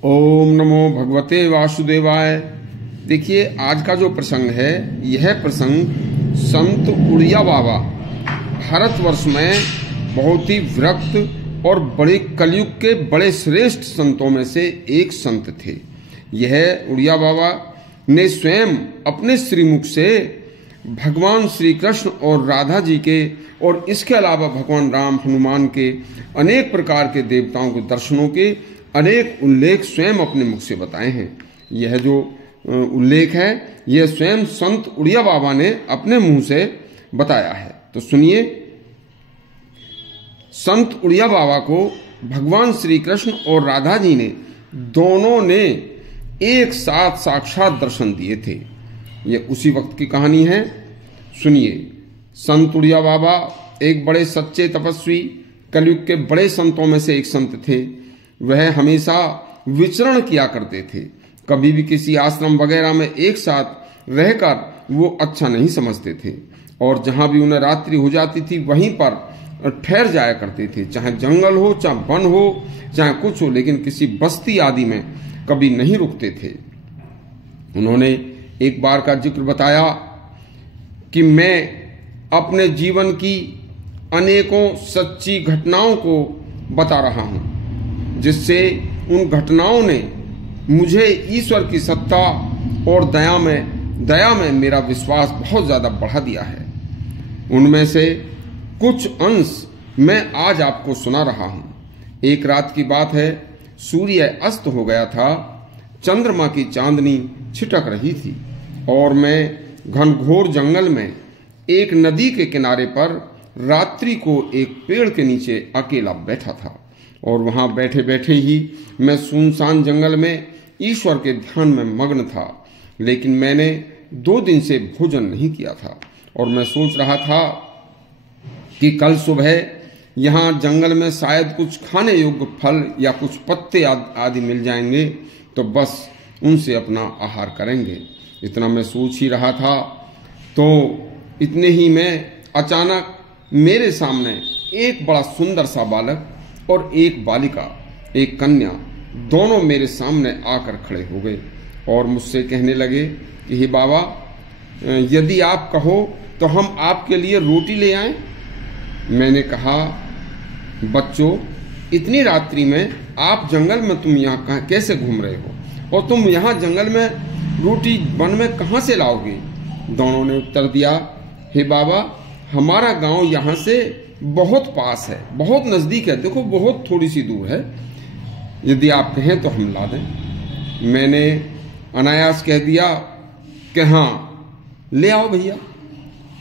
ओम नमो भगवते वासुदेवाय। देखिए, आज का जो प्रसंग है, यह प्रसंग संत उड़िया बाबा भारतवर्ष में बहुत ही विरक्त और बड़े कलयुग के बड़े श्रेष्ठ संतों में से एक संत थे। यह उड़िया बाबा ने स्वयं अपने श्रीमुख से भगवान श्री कृष्ण और राधा जी के और इसके अलावा भगवान राम, हनुमान के अनेक प्रकार के देवताओं के दर्शनों के अनेक उल्लेख स्वयं अपने मुख से बताए हैं। यह जो उल्लेख है, यह स्वयं संत उड़िया बाबा ने अपने मुंह से बताया है। तो सुनिए, संत उड़िया बाबा को भगवान श्री कृष्ण और राधा जी ने दोनों ने एक साथ साक्षात दर्शन दिए थे। यह उसी वक्त की कहानी है। सुनिए, संत उड़िया बाबा एक बड़े सच्चे तपस्वी, कलयुग के बड़े संतों में से एक संत थे। वह हमेशा विचरण किया करते थे। कभी भी किसी आश्रम वगैरह में एक साथ रहकर वो अच्छा नहीं समझते थे, और जहां भी उन्हें रात्रि हो जाती थी वहीं पर ठहर जाया करते थे। चाहे जंगल हो, चाहे वन हो, चाहे कुछ हो, लेकिन किसी बस्ती आदि में कभी नहीं रुकते थे। उन्होंने एक बार का जिक्र बताया कि मैं अपने जीवन की अनेकों सच्ची घटनाओं को बता रहा हूं, जिससे उन घटनाओं ने मुझे ईश्वर की सत्ता और दया में मेरा विश्वास बहुत ज्यादा बढ़ा दिया है। उनमें से कुछ अंश मैं आज आपको सुना रहा हूं। एक रात की बात है, सूर्य अस्त हो गया था, चंद्रमा की चांदनी छिटक रही थी, और मैं घनघोर जंगल में एक नदी के किनारे पर रात्रि को एक पेड़ के नीचे अकेला बैठा था। और वहां बैठे बैठे ही मैं सुनसान जंगल में ईश्वर के ध्यान में मग्न था। लेकिन मैंने 2 दिन से भोजन नहीं किया था, और मैं सोच रहा था कि कल सुबह यहाँ जंगल में शायद कुछ खाने योग्य फल या कुछ पत्ते आदि मिल जाएंगे, तो बस उनसे अपना आहार करेंगे। इतना मैं सोच ही रहा था, तो इतने ही में अचानक मेरे सामने एक बड़ा सुंदर सा बालक और एक बालिका, एक कन्या, दोनों मेरे सामने आकर खड़े हो गए और मुझसे कहने लगे कि हे बाबा, यदि आप कहो तो हम आपके लिए रोटी ले आएं। मैंने कहा, बच्चों, इतनी रात्रि में आप जंगल में तुम यहाँ कैसे घूम रहे हो, और तुम यहाँ जंगल में रोटी वन में कहाँ से लाओगे? दोनों ने उत्तर दिया, हे बाबा, हमारा गांव यहाँ से बहुत पास है, बहुत नजदीक है, देखो बहुत थोड़ी सी दूर है, यदि आप कहें तो हम ला दें। मैंने अनायास कह दिया कि हाँ, ले आओ भैया।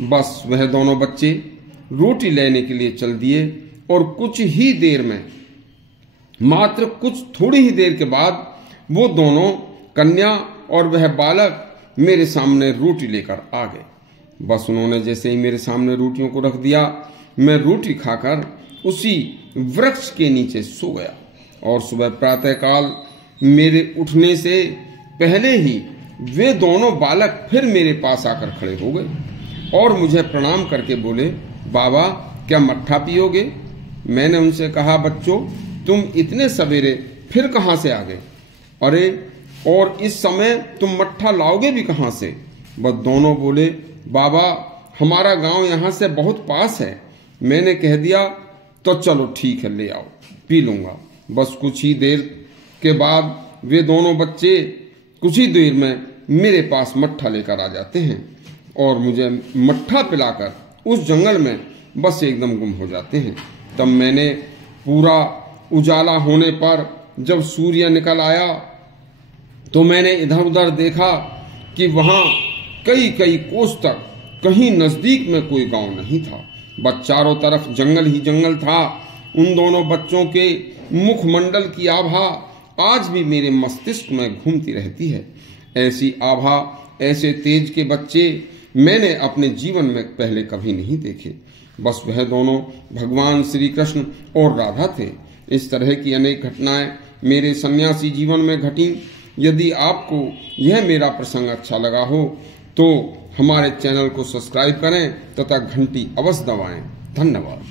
बस वह दोनों बच्चे रोटी लेने के लिए चल दिए, और कुछ ही देर में, मात्र कुछ थोड़ी ही देर के बाद, वो दोनों, कन्या और वह बालक, मेरे सामने रोटी लेकर आ गए। बस उन्होंने जैसे ही मेरे सामने रोटियों को रख दिया, मैं रोटी खाकर उसी वृक्ष के नीचे सो गया। और सुबह प्रातःकाल मेरे उठने से पहले ही वे दोनों बालक फिर मेरे पास आकर खड़े हो गए और मुझे प्रणाम करके बोले, बाबा, क्या मट्ठा पियोगे? मैंने उनसे कहा, बच्चों, तुम इतने सवेरे फिर कहां से आ गए? अरे, और इस समय तुम मट्ठा लाओगे भी कहां से? बस दोनों बोले, बाबा, हमारा गांव यहां से बहुत पास है। मैंने कह दिया, तो चलो ठीक है, ले आओ, पी लूंगा। बस कुछ ही देर के बाद वे दोनों बच्चे कुछ ही देर में मेरे पास मट्ठा लेकर आ जाते हैं और मुझे मट्ठा पिलाकर उस जंगल में बस एकदम गुम हो जाते हैं। तब मैंने पूरा उजाला होने पर जब सूर्य निकल आया, तो मैंने इधर उधर देखा कि वहां कई कई कोस तक कहीं नजदीक में कोई गांव नहीं था, बस चारों तरफ जंगल ही जंगल था। उन दोनों बच्चों के मुखमंडल की आभा आज भी मेरे मस्तिष्क में घूमती रहती है। ऐसी आभा, ऐसे तेज के बच्चे मैंने अपने जीवन में पहले कभी नहीं देखे। बस वह दोनों भगवान श्री कृष्ण और राधा थे। इस तरह की अनेक घटनाएं मेरे सन्यासी जीवन में घटी। यदि आपको यह मेरा प्रसंग अच्छा लगा हो तो हमारे चैनल को सब्सक्राइब करें तथा घंटी अवश्य दबाएं। धन्यवाद।